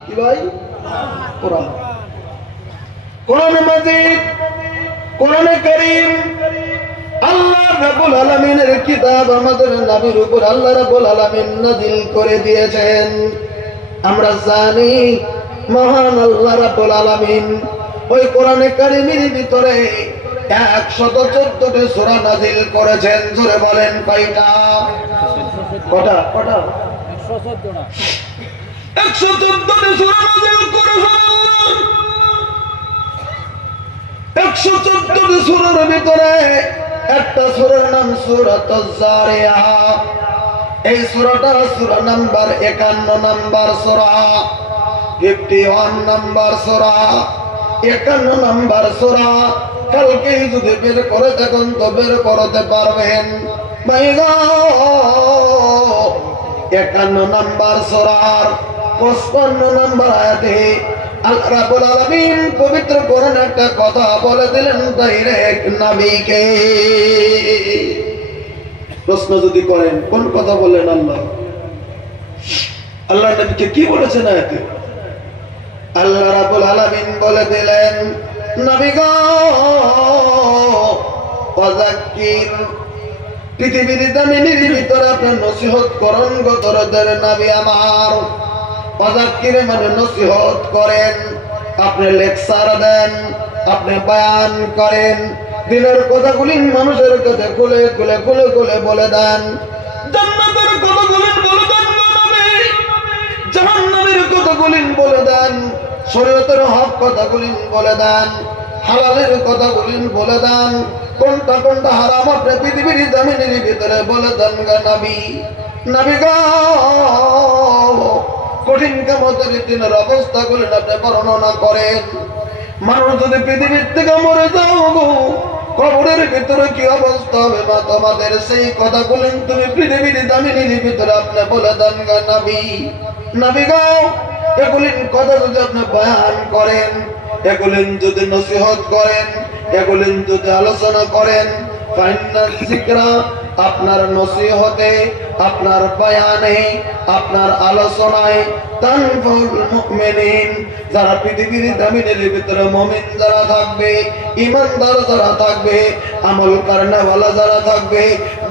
কি ভাই? কোরআন, কোরআন মাজিদ, কোরআনে কারীম, আল্লাহ রাব্বুল আলামিনের কিতাব আমাদের নবীর উপর আল্লাহ রাব্বুল আলামিন নাযিল করে দিয়েছেন। আমরা জানি মহান আল্লাহ রাব্বুল আলামিন ওই কোরআনে কারীমের ভিতরে 114টি সূরা নাযিল করেছেন। জোরে বলেন কয়টা? কটা? 114টি সূরা নাযিল করেছেন। 114টি সূরার ভিতরে একটা সূরার নাম সূরাতুজ যারিয়াত। এই সূরাটা সূরা নাম্বার 51 নাম্বার সূরা, 51 নাম্বার সূরা, 51 নাম্বার সূরা। কালকে যদি বের করে থাকুন তো বের করতে পারবেন। ভাই গো, 51 নাম্বার সূরার 55 নাম্বার আয়াতে আল্লাহ রাব্বুল আলামিন পবিত্র কোরআনে একটা কথা বলে দিলেন ডাইরেক্ট নবীকে। প্রশ্ন যদি করেন কোন কথা বললেন আল্লাহ? আল্লাহ নবীকে কি বলেছেন আয়াতে? আল্লাহ রাব্বুল আলামিন বলে দিলেন, নবী গো ওয়াযাক্কির, পৃথিবীর জমিনের ভিতরে আপনি নসিহত করেন গো তোদের নবী আমার। ওয়াযাক্কির মানে নসিহত করেন, আপনি লেকচার দেন, আপনি বয়ান করেন, দিনের কথাগুলি মানুষের কাছে খুলে খুলে খুলে খুলে বলে দেন। জান্নাতের কথাগুলি বলে দেন নবী, জাহান্নামের কথাগুলি বলে দেন, শরীয়তের হক কথাগুলি বলে দেন, হালালের কথাগুলি বলে দেন, কোনটা কোনটা হারাম আপনি পৃথিবীর জমিনের ভিতরে বলে দেন গো নবী। নবী গো কঠিন কিয়ামতের দিনের অবস্থাগুলি আপনি বর্ণনা করেন। মানুষ যদি পৃথিবীর থেকে মরে যাও গো, কবরের ভিতরে কি অবস্থা হবে না তোমাদের, সেই কথাগুলি তুমি পৃথিবীর জমিনের ভিতরে আপনি বলে দেন গো নবী। নবী গো এগুলি কথা যদি আপনি বয়ান করেন, এগুলি যদি নসিহত করেন, এগুলি যদি আলোচনা করেন, ফাইন্না যিকরা, আপনার নসিহতে, আপনার বয়ানে, আপনার আলোচনায় তানফুল মুমিনিন, যারা পৃথিবীর জমিনের ভিতরে মুমিন যারা থাকবে, ঈমানদার যারা থাকবে, আমল করেনওয়ালা যারা থাকবে,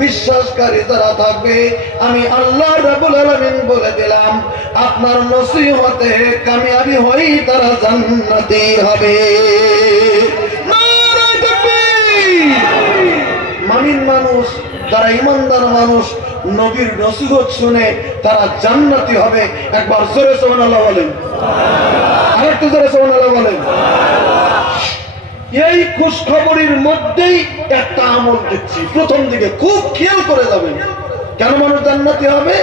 বিশ্বাসকারী যারা থাকবে, আমি আল্লাহ রাব্বুল আলামিন বলে দিলাম আপনার নসিহতে কামিয়াবি হই তারা জান্নাতি হবে। নারে তাকবীর! মুমিন মানুষ যারা ঈমানদার মানুষ নবীর নসিহত শুনে তারা জান্নাতি হবে। একবার জোরে সুবহানাল্লাহ বলেন, আরেকটু জোরে সুবহানাল্লাহ বলেন। এই খুশখবরের মধ্যেই একটা আমল দেখছি প্রথম দিকে, খুব খেয়াল করে যাবেন কেন মানুষ জান্নাতি হবে।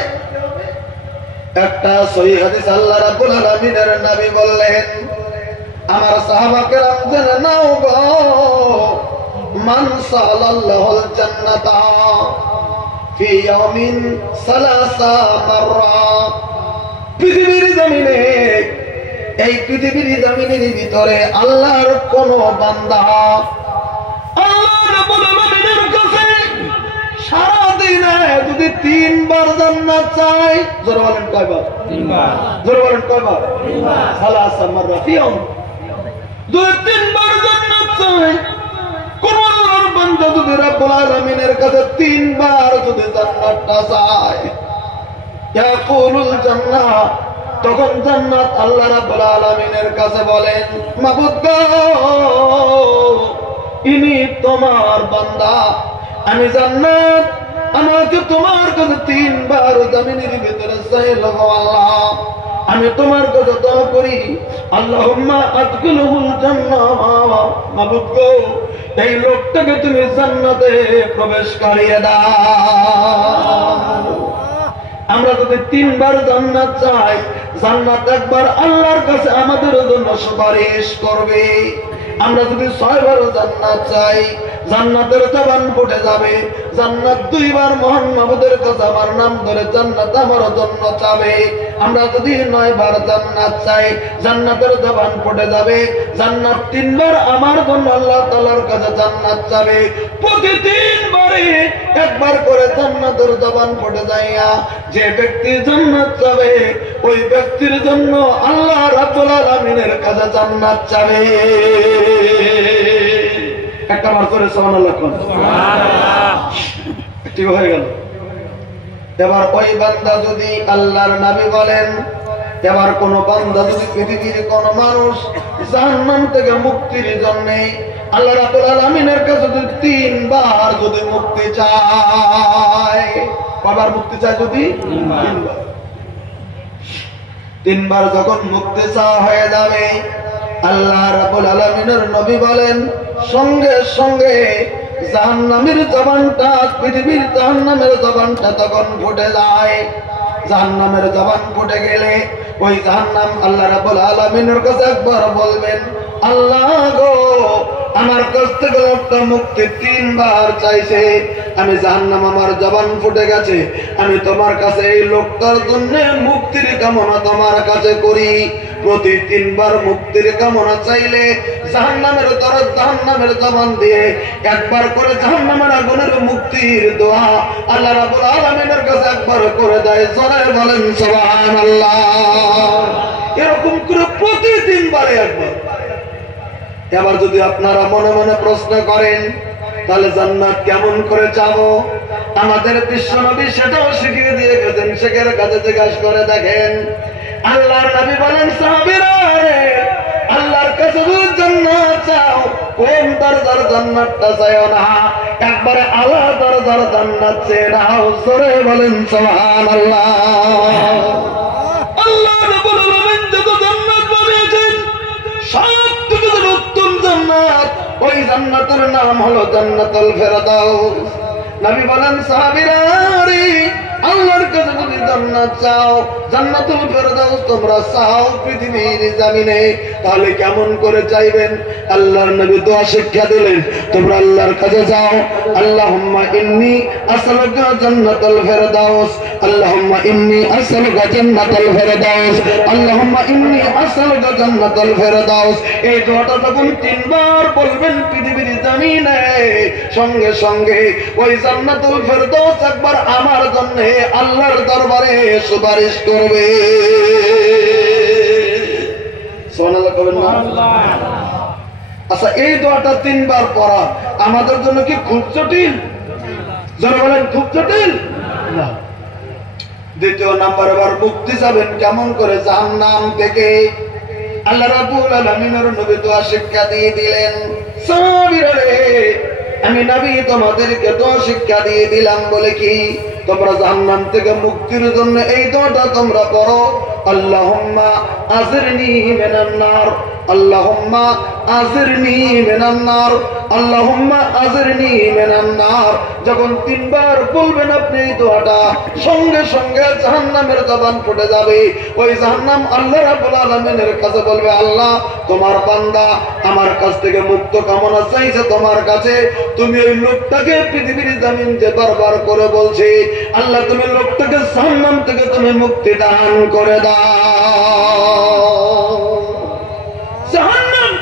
একটা সহিহ হাদিস আল্লাহ রাব্বুল আলামিনের নবী বললেন, আমার সাহাবা কেরাম জেনে নাও গো, মান সালাল্লাহুল জান্নাতা ফি ইয়াউমিন সালাসা মাররা। পৃথিবীর জমিনে, এই পৃথিবীর জমিনের ভিতরে আল্লাহর কোন বান্দা আল্লাহ রাব্বুল আলামিনের কাছে সারা দিনে যদি 3 বার জান্নাত চায়, জোরে বলেন কয়বার? 3 বার। জোরে বলেন কয়বার? 3 বার। সালাসা মাররা ফি ইয়াউম, 2-3 বার জান্নাত চায় কোন আল্লাহর বান্দা যদি রাব্বুল আলামিনের কাছে 3 বার যদি জান্নাতটা চায়, ইয়াকুলুল জান্নাত, তখন জান্নাত আল্লাহ রাব্বুল আলামিনের কাছে বলেন, মাবুদ গো ইনি তোমার বান্দা, আমি জান্নাত আমাকে তোমার কাছে 3 বার জমিনের ভিতরে চাইল গো আল্লাহ, আমি তোমার কাছে দোয়া করি আল্লাহুম্মা আদখিলহুল জান্নাহ। মাবুদ গো এই লোকটাকে তুমি জান্নাতে প্রবেশ করিয়ে দাও। আমরা যদি 3 বার জান্নাত চাই, জান্নাত একবার আল্লাহর কাছে আমাদের জন্য সুপারিশ করবে। আমরা যদি 6 বার জান্নাত চাই, জান্নাতের জবান ফুটে যাবে, জান্নাত 2 বার মহান মাবুদের কাছে আমার নাম ধরে জান্নাত আমার জন্য চাবে। আমরা যদি 9 বার জান্নাত চাই, জান্নাতের জবান ফুটে যাবে, জান্নাত 3 বার আমার জন্য আল্লাহ তাআলার কাছে জান্নাত চাবে। প্রতি 3 বারে একবার করে জান্নাতের জবান ফুটে যাইয়া যে ব্যক্তি জান্নাত চাবে, ওই ব্যক্তির জন্য আল্লাহ রাব্বুল আলামিনের কাছে জান্নাত চাবে। একটা বার করে সুবহানাল্লাহ কোন ঠিক হয়ে গেল। এবার ওই বান্দা যদি আল্লাহর নবী বলেন, এবার কোন বান্দা যদি পৃথিবীর কোন মানুষ জাহান্নাম থেকে মুক্তির জন্য আল্লাহ রাব্বুল আলামিনের কাছে যদি 3 বার যদি মুক্তি চায়, কবার মুক্তি চায়? যদি 3 বার যখন মুক্তি চাওয়া হয়ে যাবে, আল্লাহ রাব্বুল আলামিনের নবী বলেন সঙ্গে সঙ্গে জাহান্নামের জবানটা, পৃথিবীর জাহান্নামের জবানটা তখন ফুটে যায়। জাহান্নামের জবান ফুটে গেলে ওই জাহান্নাম আল্লাহ রাব্বুল আলামিনের কাছে একবার বলবেন, আল্লাহ গো, আমার কাছ থেকে লোকটা মুক্তি 3 বার চাইছে, আমি জাহান্নাম আমার জবান ফুটে গেছে, আমি তোমার কাছে এই লোকটার জন্য মুক্তির কামনা তোমার কাছে করি। প্রতি 3 বার মুক্তির কামনা চাইলে জাহান্নামের তরফ, জাহান্নামের জবান দিয়ে একবার করে জাহান্নামের আগুনের মুক্তির দোয়া আল্লাহ রাব্বুল আলামিনের কাছে একবার করে দেয়। জোরে বলেন সুবহানাল্লাহ। এরকম করে প্রতি 3 বারে একবার। এবার যদি আপনারা মনে মনে প্রশ্ন করেন তাহলে জান্নাত কেমন করে যাবো, আমাদের বিশ্বনবী সেটাও শিখিয়ে দিয়ে গেছেন। শেখের কাছে জিজ্ঞাসা করে দেখেন, আল্লাহর নবী বলেন সাহাবীরা, আল্লাহর কাছে যদি জান্নাত চাও, কোন দরজার জান্নাতটা চাইও না, একবারে আল্লাহ দরজার জান্নাত চেয়ে নাও। জোরে বলেন সুবহানাল্লাহ। আল্লাহ রাব্বুল আলামিন যত জান্নাত বানিয়েছেন, সবথেকে উত্তম জান্নাত, ওই জান্নাতের নাম হলো জান্নাতুল ফেরদাউস। নবী বলেন সাহাবীরা, আল্লাহর কাছে যদি জান্নাত চাও, জান্নাতুল ফেরদাউস তোমরা চাও পৃথিবীর জমিনে, তাহলে কেমন করে চাইবেন? আল্লাহর নবী দোয়া শিক্ষা দিলেন, তোমরা আল্লাহর কাছে যাও, আল্লাহুম্মা ইন্নী আসআলুকা জান্নাতুল ফেরদাউস, আল্লাহুম্মা ইন্নী আসআলুকা জান্নাতুল ফেরদাউস, আল্লাহুম্মা ইন্নী আসআলুকা জান্নাতুল ফেরদাউস। এই দোয়াটা যখন 3 বার বলবেন পৃথিবীর জমিনে, সঙ্গে সঙ্গে ওই জান্নাতুল ফেরদাউস একবার আমার জন্য আল্লাহর দরবারে সুপারিশ করবে। সুবহানাল্লাহ কবেন না? আচ্ছা, এই দোয়াটা 3 বার পড়া আমাদের জন্য কি খুব জটিল? যারা বলেন খুব জটিল না। দ্বিতীয় নাম্বার, এবার মুক্তি যাবেন কেমন করে জাহান্নাম থেকে? আল্লাহ রাব্বুল আলামিনের নবী দোয়া শিক্ষা দিয়ে দিলেন, সাহাবীরা রে, আমি নবী তোমাদেরকে দোয়া শিক্ষা দিয়ে দিলাম বলে কি তোমরা জাহান্নাম থেকে মুক্তির জন্য এই দোয়াটা তোমরা পড়ো, আল্লাহুম্মা আজিরনি মিনান নার, আল্লাহুম্মা আজিরনি মিনান নার, আল্লাহুম্মা আজিরনি মিনান নার। যখন 3 বার বলবেন আপনি এই দোয়াটা, সঙ্গে সঙ্গে জাহান্নামের জবান ফুটে যাবে। ওই জাহান্নাম আল্লাহ রাব্বুল আলামিনের কাছে বলবে, আল্লাহ, তোমার বান্দা আমার কাছ থেকে মুক্ত কামনা চাইছে তোমার কাছে, তুমি ওই লোকটাকে পৃথিবীর জমিন যে বারবার করে বলছে, আল্লাহ তুমি লোকটাকে জাহান্নাম থেকে তুমি মুক্তি দান করে দাও। জাহান্নাম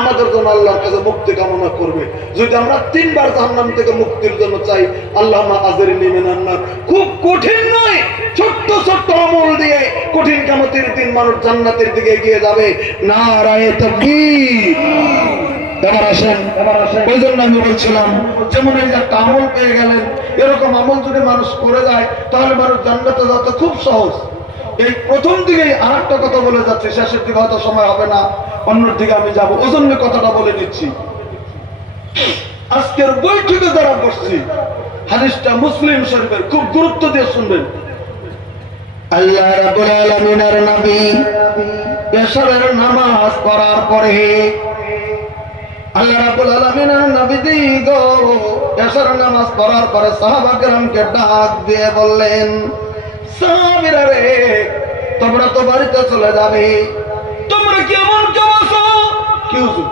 আমাদের জন্য আল্লাহর কাছে মুক্তি কামনা করবে যদি আমরা 3 বার জাহান্নাম থেকে মুক্তির জন্য চাই, আল্লাহুম্মা আজিরনি মিনান নার। খুব কঠিন নয়, ছোট্ট ছোট্ট আমল দিয়ে কঠিন কিয়ামতের দিন মানুষ জান্নাতের দিকে এগিয়ে যাবে। নারায়ে তাকবীর। এবার আসেন, ওই জন্য আমি বলছিলাম, যেমন এই যে একটা আমল পেয়ে গেলেন, এরকম আমল যদি মানুষ করে যায় তাহলে মানুষ জান্নাতে যাওয়া খুব সহজ। এই প্রথম দিকেই আরেকটা কথা বলে যাচ্ছে, শেষের দিকে হয়তো সময় হবে না, অন্যের দিকে আমি যাবো, ওজন্য কথাটা বলে দিচ্ছি। আজকের বৈঠকে যারা বসছি, হাদিসটা মুসলিম শরীফের, খুব গুরুত্ব দিয়ে শুনবেন। আল্লাহ রাব্বুল আলামিনের নবী এশারের নামাজ পড়ার পরে, আল্লাহ রাব্বুল আলামিনের নবী দিগো এশার নামাজ পড়ার পরে সাহাবা কেরামকে ডাক দিয়ে বললেন, সাহাবীরা রে, তোমরা তো বাড়িতে চলে যাবে, তোমরা কি এমন কেউ আছো? কি হুজুর,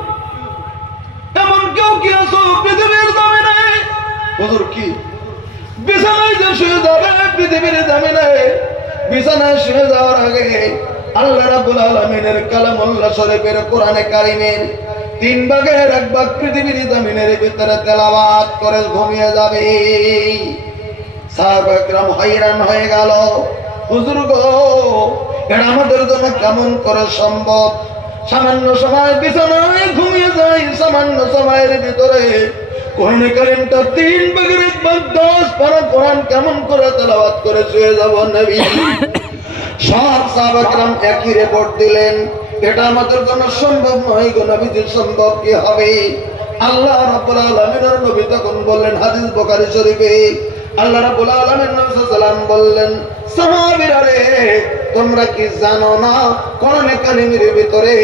এমন কেউ কি আছো পৃথিবীর জমিনে? হুজুর কি বিছানায় যে শুয়ে যাবে পৃথিবীর জমিনে, বিছানায় শুয়ে যাওয়ার আগে আল্লাহ রাব্বুল আলামিনের কালামুল্লাহ শরীফের কোরআনে কারিমের 3 ভাগের 1 ভাগ পৃথিবীর জমিনের ভিতরে তেলাওয়াত করে ঘুমিয়ে যাবে। সাহাবা کرام হয়রান হয়ে গেল, হুজুর গো, এটা আমাদের জন্য কেমন করে সম্ভব? সামান্য সময় বিছানায় ঘুমিয়ে যাই, সামান্য সময়ের ভিতরে কোরআনে কারীমটা 3 ভাগের 1 ভাগ 10 পারা কোরআন কেমন করে তেলাওয়াত করে শুয়ে যাব নবী। সব সাহাবা کرام একই রিপোর্ট দিলেন, এটা আমাদের জন্য সম্ভব নয় গো নবীজি। সম্ভব কি হবে? আল্লাহ রাব্বুল আলামিনের নবী তখন বললেন, হাদিস বুখারী শরীফে আল্লাহ রাব্বুল আলামিন নবী সাল্লাল্লাহু আলাইহি ওয়াসাল্লাম বললেন, সাহাবীরা রে তোমরা কি জানো না কোরআনে কারীমের ভিতরে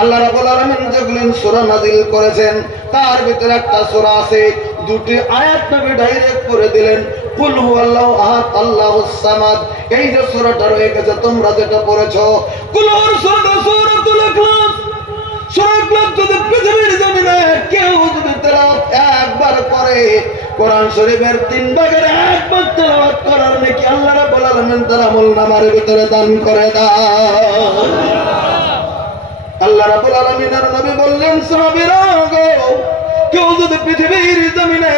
আল্লাহ রাব্বুল আলামিন যেগুলো সূরা নাযিল করেছেন তার ভিতরে একটা সূরা আছে, দুটি আয়াত নবী ডাইরেক্ট করে দিলেন, কুল হুয়াল্লাহু আহাদ আল্লাহুস সামাদ। এই যে সূরাটা রয়ে গেছে তোমরা যেটা পড়েছো, কুল হুয়ার সূরাটা সূরাতুল ইখলাস। সূরাতুল ইখলাস যদি পৃথিবীর জমিনে কেউ যদি তেলাওয়াত একবার করে, কোরআন শরীফের 3 ভাগের 1 ভাগ তেলাওয়াত করার নাকি আল্লাহ রাব্বুল আলামিন তার আমলনামার ভিতরে দান করে দাও। আল্লাহ রাব্বুল আলামিনের নবী বললেন, সাহাবীরা গো, কেউ যদি পৃথিবীর জমিনে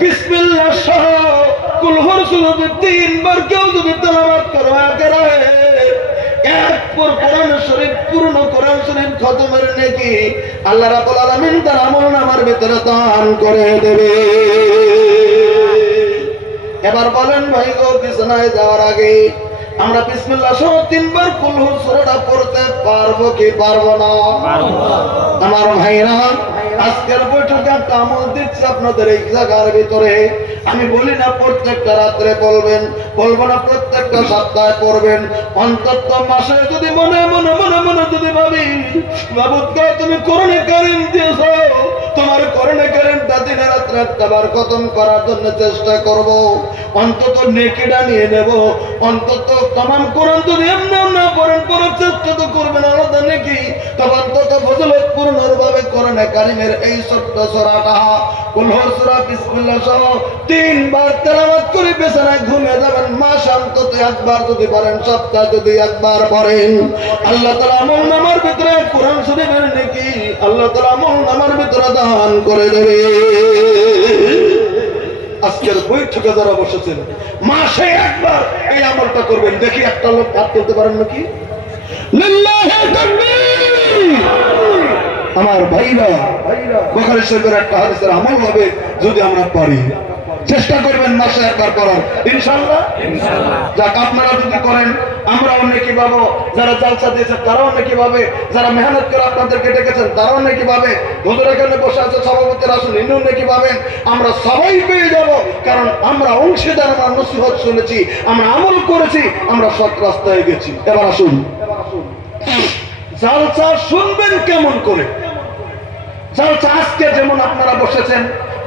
বিসমিল্লাহ সহ কুল হুর সূরা 3 বার কেউ যদি তেলাওয়াত করে এক কোরআন শরীফ পূর্ণ কোরআন শরীফ খতমের নেকি আল্লাহ রাব্বুল আলামিন তার আমলনামার ভিতরে দান করে দেবে। এবার বলেন ভাই গো, বিছানায় যাওয়ার আগে আমরা বিসমিল্লাহ সহ 3 বার কুল হুর সূরাটা পড়তে পারবো কি পারবো না? আমার ভাইরা, আজকের বৈঠকে একটা আমল দিচ্ছি আপনাদের এই জায়গার ভিতরে। আমি বলি না প্রত্যেকটা রাত্রে বলবেন, বলবো না প্রত্যেকটা সপ্তাহে পড়বেন, অন্তত মাসে যদি মনে মনে মনে মনে যদি ভাবি বাবুদকে তুমি কোরআনে কারীম দিয়েছো, তোমার কোরআনে কারীমটা দিনে রাত্রে একবার খতম করার জন্য চেষ্টা করব, অন্তত নেকিটা নিয়ে নেব। অন্তত তামাম কোরআন যদি এমনি না পড়েন, পড়ার চেষ্টা তো করবেন আলাদা নেকি, তবে অন্তত ফজিলত পূর্ণভাবে কোরআনে কারীমের এই ছোট্ট সূরাটা কুল হুর সূরা বিসমিল্লাহ সহ 3 বার তেলাওয়াত করে বিছানায় ঘুমিয়ে যাবেন। মাস অন্তত একবার যদি পড়েন, সপ্তাহে যদি একবার পড়েন, আল্লাহ তাআলা আমলনামার ভিতরে কোরআন শরীফের নেকি আল্লাহ তাআলা আমলনামার ভিতরে দান করে দেবে। আজকের বৈঠকে যারা বসেছেন মাসে একবার এই আমলটা করবেন। দেখি একটা লোক হাত তুলতে পারেন নাকি? লিল্লাহি তাকবীর। আমার ভাইরা, বুখারী শরীফের একটা হাদিসের আমল হবে যদি আমরা পারি। চেষ্টা করবেন মাসে একবার করার, ইনশাআল্লাহ। যাক, আপনারা যদি করেন আমরা অনেকে পাবো, যারা জালসা দিয়েছেন তারাও অনেকে পাবে, যারা মেহনত করে আপনাদেরকে ডেকেছেন তারাও অনেকে পাবে, হুজুর এখানে বসে আছে সভাপতির আসুন, ইনি অনেকে পাবেন, আমরা সবাই পেয়ে যাব। কারণ আমরা অংশীদার, আমরা নসিহত শুনেছি, আমরা আমল করেছি, আমরা সৎ রাস্তায় গেছি। এবার আসুন, জালসা শুনবেন কেমন করে? জালসা আজকে যেমন আপনারা বসেছেন,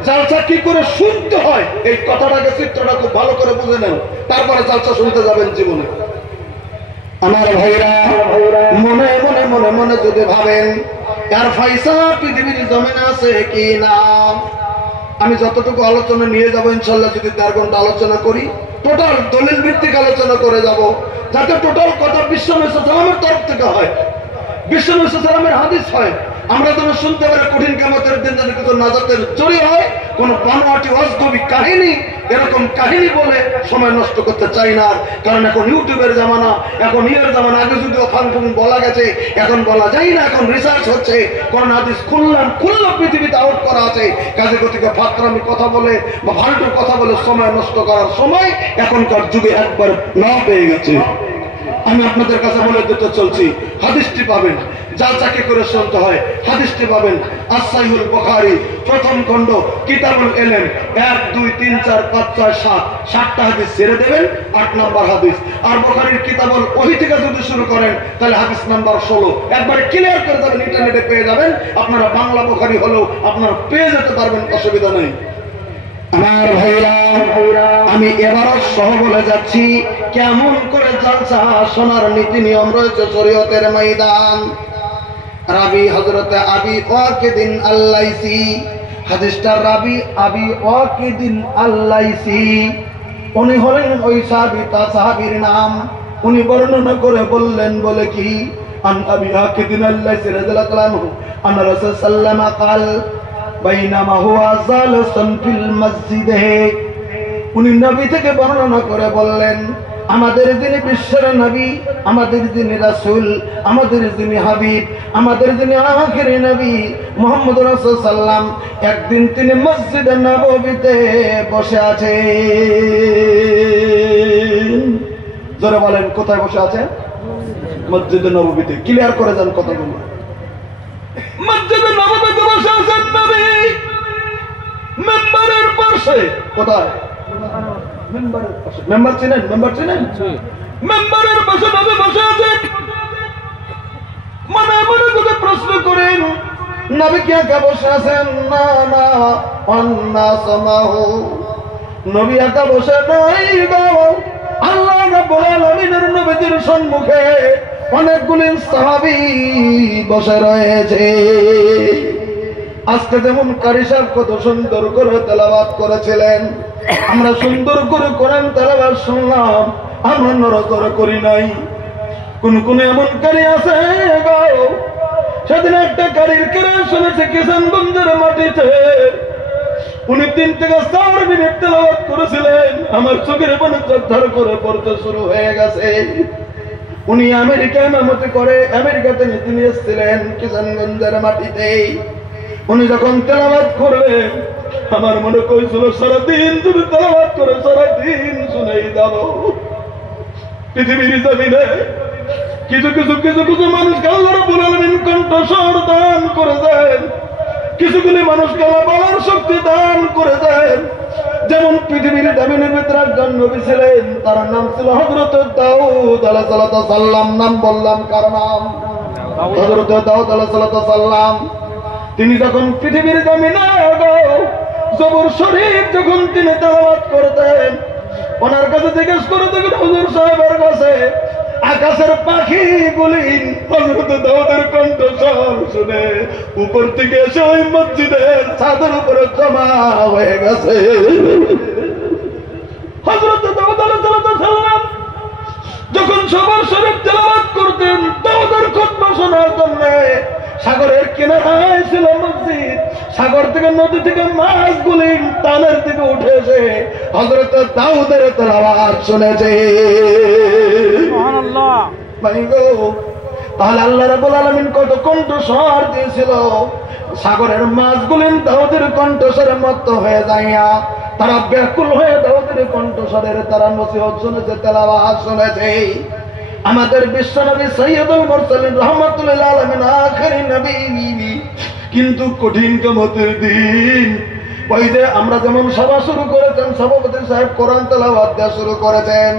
জালসা কি করে শুনতে হয় এই কথাটাকে, চিত্রটা খুব ভালো করে বুঝে নেন, তারপরে জালসা শুনতে যাবেন জীবনে। আমার ভাইরা, মনে মনে মনে মনে যদি ভাবেন এর ফয়সালা পৃথিবীর জমিনে আছে কি না, আমি যতটুকু আলোচনা নিয়ে যাবো ইনশাল্লাহ, যদি 4 ঘন্টা আলোচনা করি, টোটাল দলিল ভিত্তিক আলোচনা করে যাব, যাতে টোটাল কথা বিশ্ব নবী সাল্লাল্লাহু আলাইহি ওয়াসাল্লামের তরফ থেকে হয়, বিশ্ব নবী সাল্লাল্লাহু আলাইহি ওয়াসাল্লামের হাদিস হয়। আমরা যেন শুনতে পারি কঠিন কিয়ামতের দিন যেন কিছু নাজাতের জড়ি হয়, কোন বানোয়াটি অজগবি কাহিনী, এরকম কাহিনী বলে সময় নষ্ট করতে চাই না। কারণ এখন ইউটিউবের জামানা, এখন ইয়ের জামানা। আগে যদিও ফাংফুং বলা গেছে, এখন বলা যায় না, এখন রিসার্চ হচ্ছে, কোন হাদিস খুললাম পৃথিবীতে আউট করা আছে। কাজে গতিকে ফাতরামি কথা বলে বা ফালতু কথা বলে সময় নষ্ট করার সময় এখনকার যুগে একবার না পেয়ে গেছে। আমি আপনাদের কাছে বলে দিতে চলছি, হাদিসটি পাবেন, জালসাকে করে শুনতে হয়, হাদিসটি পাবেন আস-সাহিহুল বুখারী প্রথম খণ্ড কিতাবুল ইলম 1, 2, 3, 4, 5, 6, 7 7টা হাদিস ছেড়ে দেবেন, 8 নাম্বার হাদিস। আর বুখারীর কিতাবুল ওহী থেকে যদি শুরু করেন তাহলে হাদিস নাম্বার 16 একবারে ক্লিয়ার করে যাবেন, ইন্টারনেটে পেয়ে যাবেন। আপনারা বাংলা বুখারী হলেও আপনারা পেয়ে যেতে পারবেন, অসুবিধা নেই। আমার ভাইরা, আমি এবারও সহ বলে যাচ্ছি কেমন করে জালসা শোনার নীতি নিয়ম রয়েছে শরীয়তের ময়দান। রাবি হযরতে আবি ওয়াকিদিন আল-লাইসি, হাদিসটা রাবি আবি ওয়াকিদিন আল-লাইসি, উনি হলেন ওই সাহাবী, তার সাহাবীর নাম উনি বর্ণনা করে বললেন, বলে কি, আন আবি ওয়াকিদিন আল-লাইসি রাদিয়াল্লাহু আনহু আন রাসূল সাল্লাল্লাহু আলাইহি ওয়াসাল্লাম বাইনামা হুয়া জালিসুন ফিল মসজিদে। উনি নবী থেকে বর্ণনা করে বললেন, আমাদের যিনি বিশ্বের নবী, আমাদের যিনি রাসূল, আমাদের যিনি হাবিব, আমাদের যিনি আখিরি নবী মুহাম্মদ রাসূল সাল্লাম, একদিন তিনি মসজিদে নববীতে বসে আছেন। জোরে বলেন, কোথায় বসে আছেন? মসজিদে নববীতে। ক্লিয়ার করে যান কথাগুলো। মসজিদে নববীতে বসে আছেন নবী, মেম্বারের পাশে। কোথায়? মেম্বারের পাশে। মেম্বার চিনেন? মেম্বার চিনেন? মেম্বারের পাশে নবী বসে আছেন। মনে মনে যদি প্রশ্ন করেন নবী কি একা বসে আছেন? না না, অন্নাস মাহু। নবী একা বসে নাই গো, আল্লাহ রাব্বুল আলামিনের নবীর সম্মুখে অনেকগুলি সাহাবী বসে রয়েছে। আজকে যেমন কারি সাহেব কত সুন্দর করে তেলাওয়াত করেছিলেন, আমরা সুন্দর করে কোরআন তেলাওয়াত শুনলাম, আমরা নড়াচড়া করি নাই। কোন কোন এমন কারি আছে গো, সেদিন একটা কারির কেড়ে শুনেছে কিষানগঞ্জের মাটিতে, উনি 3 থেকে 4 মিনিট তেলাওয়াত করেছিলেন, আমার চোখের পানি ঝরঝর করে পড়তে শুরু হয়ে গেছে। উনি আমেরিকায় ইমামতি করে, আমেরিকাতে তিনি এসেছিলেন কিষানগঞ্জের মাটিতে। উনি যখন তেলাওয়াত করলেন, আমার মনে কইছিল সারাদিন যদি তেলাওয়াত করে সারাদিন শুনেই যাব। পৃথিবীর জমিনে কিছু কিছু কিছু কিছু মানুষকে আল্লাহ রাব্বুল আলামিন কণ্ঠস্বর দান করে দেন, কিছুগুলি মানুষকে আল্লাহ বলার শক্তি দান করে দেন। যেমন পৃথিবীর জমিনের ভিতরে একজন নবী ছিলেন, তার নাম ছিল হযরত দাউদ আলাইহিস সালাম। নাম বললাম, কার নাম? হযরত দাউদ আলাইহিস সালাম। তিনি যখন পৃথিবীর জমিনে জবর শরীফ যখন তিনি তেলাওয়াত করতেন, ওনার কাছে জিজ্ঞেস করে দেখুন হুজুর সাহেবের কাছে, আকাশের পাখিগুলি হযরত দাউদের কণ্ঠস্বর শুনে উপর থেকে এসে ওই মসজিদের ছাদের উপরে জমা হয়ে গেছে। হযরত দাউদ আলাইহিস সালাম যখন জবর শরীফ তেলাওয়াত করতেন, দাউদের খুতবা শোনার জন্য সাগরের কিনারায় ছিল মসজিদ। সাগর থেকে, নদী থেকে মাছগুলি তানের দিকে উঠে এসে হযরত দাউদের তেলাওয়াত শুনেছে। সুবহানাল্লাহ। তাহলে আল্লাহ রাব্বুল আলামিন কত কণ্ঠস্বর দিয়েছিল, সাগরের মাছগুলি দাউদের কণ্ঠস্বরের মতো হয়ে যাইয়া তারা ব্যাকুল হয়ে দাউদের কণ্ঠস্বরের তারা নসিহত শুনেছে, তেলাওয়াত শুনেছে। আমাদের বিশ্বনবী সৈয়দুল মুরসালিন রাহমাতুল লিল আলামিন আখিরি নবী, কিন্তু কঠিন কিয়ামতের দিন ওই যে আমরা যেমন সভা শুরু করেছেন, সভাপতি সাহেব কোরআন তেলাওয়াত দেওয়া শুরু করেছেন,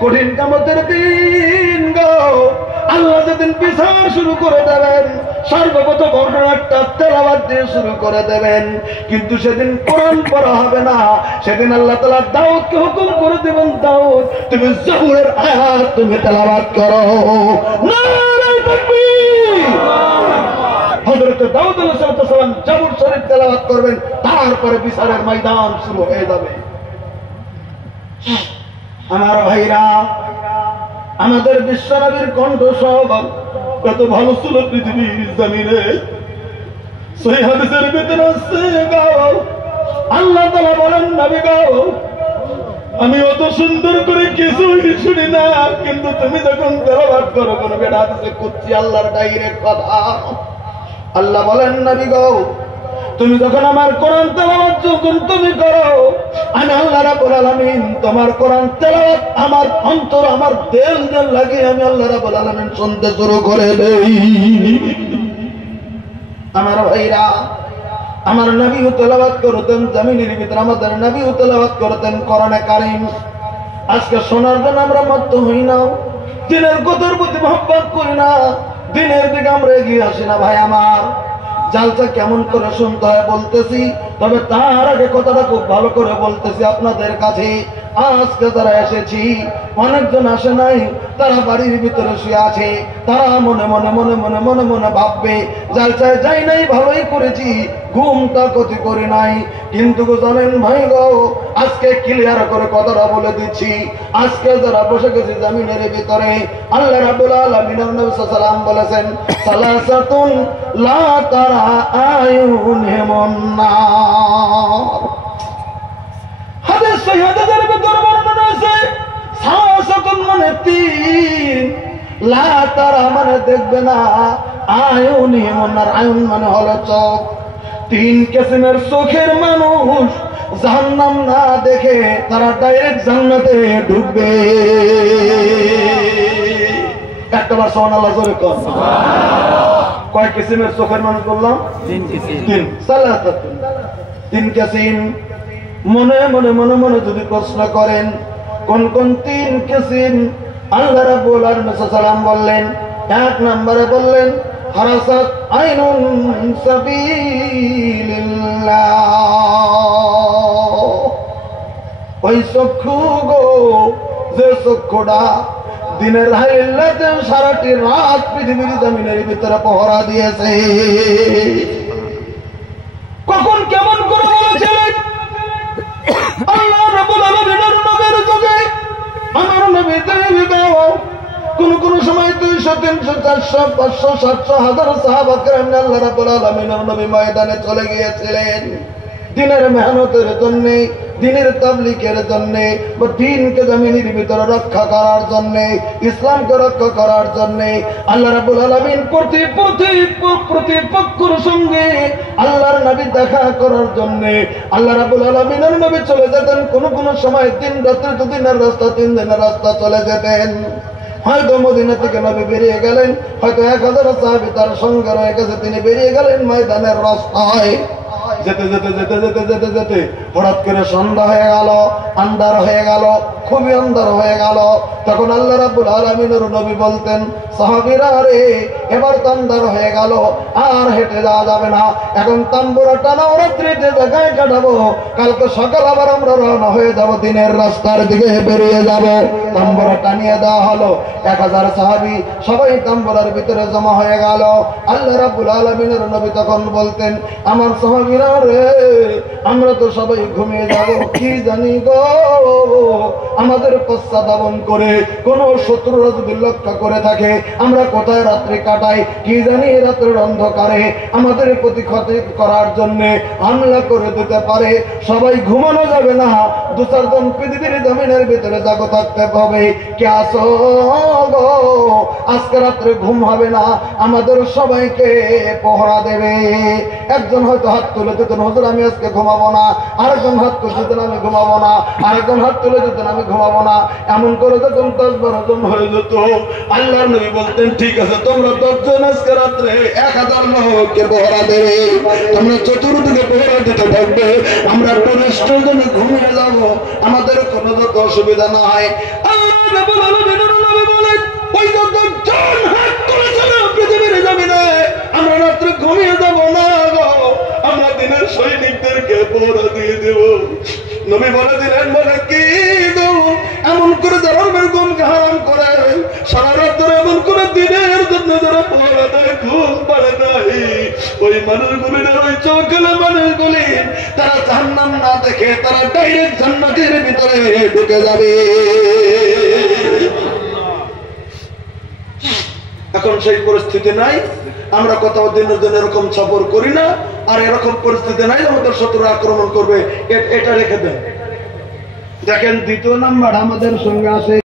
কঠিন কিয়ামতের দিন গো আল্লাহ যেদিন বিচার শুরু করে দেবেন, সর্বপ্রথম একটা তেলাওয়াত দিয়ে শুরু করে দেবেন, কিন্তু সেদিন কোরআন পড়া হবে না। সেদিন আল্লাহ তাআলা দাউদকে হুকুম করে দেবেন, দাউদ তুমি জবুরের আয়াত তুমি তেলাওয়াত করো। নারে তাকবীর। হযরত দাউদ আলাইহিস সালাম জবুর শরীফ তেলাওয়াত করবেন, তারপরে বিচারের ময়দান শুরু হয়ে যাবে। আমার ভাইরা, আমাদের বিশ্বনবীর কণ্ঠস্বর কত ভালো ছিল পৃথিবীর জমিনে। সহিহ হাদিসের ভিতরে আছে গাও, আল্লাহ তাআলা বলেন নবী গাও, আমি অত সুন্দর করে কিছুই শুনি না, কিন্তু তুমি যখন তেলাওয়াত করো কোন বেটা হাদিসে কুদসি আল্লাহর ডাইরেক্ট কথা। আল্লাহ বলেন নবী গাও, তুমি যখন আমার কোরআন তেলাওয়াত যখন তুমি করো, আমি আল্লাহ রাব্বুল আলামিন তোমার কোরআন তেলাওয়াত আমার অন্তর আমার দিল দিয়ে লাগিয়ে আমি আল্লাহ রাব্বুল আলামিন শুনতে শুরু করে দেই। আমার ভাইরা, আমার নবী তেলাওয়াত করতেন জমিনের ভিতরে, আমাদের নবী তেলাওয়াত করতেন কোরআনে কারীম। আজকে শোনার জন্য আমরা মত্ত হই না, দিনের কথার প্রতি মহব্বত করি না, দিনের দিকে আমরা এগিয়ে আসি না। ভাই আমার, জালসা কেমন করে শুনতে হয় বলতেছি, তবে তার আগে কথাটা খুব ভালো করে বলতেছি আপনাদের কাছে। আজকে যারা এসেছি, অনেকজন আসে নাই, তারা বাড়ির ভিতরে শুয়ে আছে, তারা মনে মনে মনে মনে মনে মনে ভাববে জালসায় যাই নাই, ভালোই করেছি, ঘুমটা ক্ষতি করি নাই। কিন্তু জানেন ভাই গো, আজকে ক্লিয়ার করে কথাটা বলে দিচ্ছি, আজকে যারা বসে গেছি জমিনের ভিতরে, আল্লাহ রাব্বুল আলামিন নবী সাল্লাল্লাহু আলাইহি ওয়াসাল্লাম বলেছেন সালাসাতুন লা তারা আয়ুনহুম নার। হাদিস সহিহ হাদিসের ভিতরে বর্ণনা আছে সাওয়াসাতুন মানে তিন, লা তারা মানে দেখবে না, আয়ুনিহিম আর আয়ুন মানে হলো চোখ। তিন কিসিমের চোখের মানুষ জাহান্নাম না দেখে তারা ডাইরেক্ট জান্নাতে ঢুকবে। একবার সুবহানাল্লাহ জোরে কর। কয় কিসিমের চোখের মানুষ বললাম? তিন। সালাসাতুন, তিন কিসিম। মনে মনে মনে মনে যদি প্রশ্ন করেন কোন কোন তিন কিসিম, আল্লাহ রাব্বুল আলামিন সাল্লাম বললেন, এক নম্বরে বললেন হারাসাত আইনুন সাবিলিল্লাহ, ওই চক্ষু গো, যে চক্ষুটা দিনের রাতে সারাটি রাত পৃথিবীর জমিনের ভিতরে পহরা দিয়েছে। কখন কেমন করে বলেছিলেন আল্লাহ রাব্বুল আলামিনের নবীর যুগে, আমার নবী দাও কোন কোন সময় 200, 300, 400, 500, 700, 1000 সাহাবা কেরাম আল্লাহ রাব্বুল আলামিনের নবী ময়দানে চলে গিয়েছিলেন দিনের মেহনতের জন্য, দিনের তাবলীগের জন্য, বা দ্বীনকে জমিনের ভিতরে রক্ষা করার জন্য, ইসলামকে রক্ষা করার জন্য। আল্লাহ রাব্বুল আলামিন প্রতিপক্ষের সঙ্গে আল্লাহর নবী দেখা করার জন্য আল্লাহ রাব্বুল আলামিনের নবী চলে যেতেন। কোন কোন সময় দিন রাত্রে 2 দিনের রাস্তা, 3 দিনের রাস্তা চলে যেতেন। হয়তো মদিনা থেকে নবী বেরিয়ে গেলেন, হয়তো 1000 সাহাবী তার সঙ্গে রয়ে গেছে, তিনি বেরিয়ে গেলেন ময়দানের রাস্তায়। যেতে যেতে যেতে যেতে যেতে যেতে হঠাৎ করে সন্ধ্যা হয়ে গেল, আন্ধার হয়ে গেল, খুবই অন্ধকার হয়ে গেল। তখন আল্লাহ রাব্বুল আলামিনের নবী বলতেন, সাহাবীরা রে, এবার তো অন্ধকার হয়ে গেল, আর হেঁটে যাওয়া যাবে না, এখন তাম্বুরা টানাও, রাত্রিতে জায়গায় কাটাবো, কালকে সকাল আবার আমরা রওনা হয়ে যাব, দিনের রাস্তার দিকে বেরিয়ে যাব। তাম্বুরা টানিয়ে দেওয়া হলো, 1000 সাহাবী সবাই তাম্বুরার ভিতরে জমা হয়ে গেল। আল্লাহ রাব্বুল আলামিনের নবী তখন বলতেন, আমার সাহাবীরা রে, আমরা তো সবাই ঘুমিয়ে যাব, কি জানি গো আমাদের পশ্চাদাবন করে কোন শত্রুরা যদি লক্ষ্য করে থাকে, আমরা কোথায় রাত্রি কাটাই কি জানি, রাত্রের অন্ধকারে আমাদের প্রতি ক্ষতি করার জন্য হামলা করে দিতে পারে। সবাই ঘুমানো যাবে না, 2-4 জন পৃথিবীর জমিনের ভিতরে জাগো থাকতে হবে। কে আসো গো, আজকে রাত্রে ঘুম হবে না, আমাদের সবাইকে পহরা দেবে। একজন হয়তো হাত তুলে দিতেন, হুজুর আমি আজকে ঘুমাবো না। আরেকজন হাত তুলে দিতেন, আমি ঘুমাবো না। আরেকজন হাত তুলে দিতেন, আমি ঘুমাবো না। এমন করে যখন 10-12 জন হয়ে যেত, আল্লাহর নবী বলতেন, ঠিক আছে তোমরা 10 জন আজকে রাত্রে 1000 লোককে পহরা দেবে, তোমরা চতুর্দিকে পহরা দিতে থাকবে, আমরা টুরিস্টের জন্য ঘুমিয়ে যাব, আমাদের কোনো যত অসুবিধা না হয়। আল্লাহ রাব্বুল আলামিনের নবী বলেন, ওই 10 জন হাত তুলেছিল পৃথিবীর জমিনে, আমরা রাত্রে ঘুমিয়ে যাব না গো, আমরা দিনের সৈনিকদেরকে পহরা দিয়ে দেব। নবী বলে দিলেন, বলে কি গো, এমন করে ধর্মের গুণকে হারাম করে সারা রাত ধরে এমন করে দিনের জন্য যারা পহরা দেয়, ঘুম পারে নাই, ওই মানুষগুলির, ওই চোখের মানুষগুলি, তারা জাহান্নাম না দেখে তারা ডাইরেক্ট জান্নাতের ভিতরে ঢুকে যাবে। এখন সেই পরিস্থিতি নাই, আমরা কোথাও দিনের জন্য এরকম সফর করি না, আর এরকম পরিস্থিতি নাই আমাদের শত্রু আক্রমণ করবে, এটা রেখে দেন। দেখেন 2য় নাম্বার আমাদের সঙ্গে আসে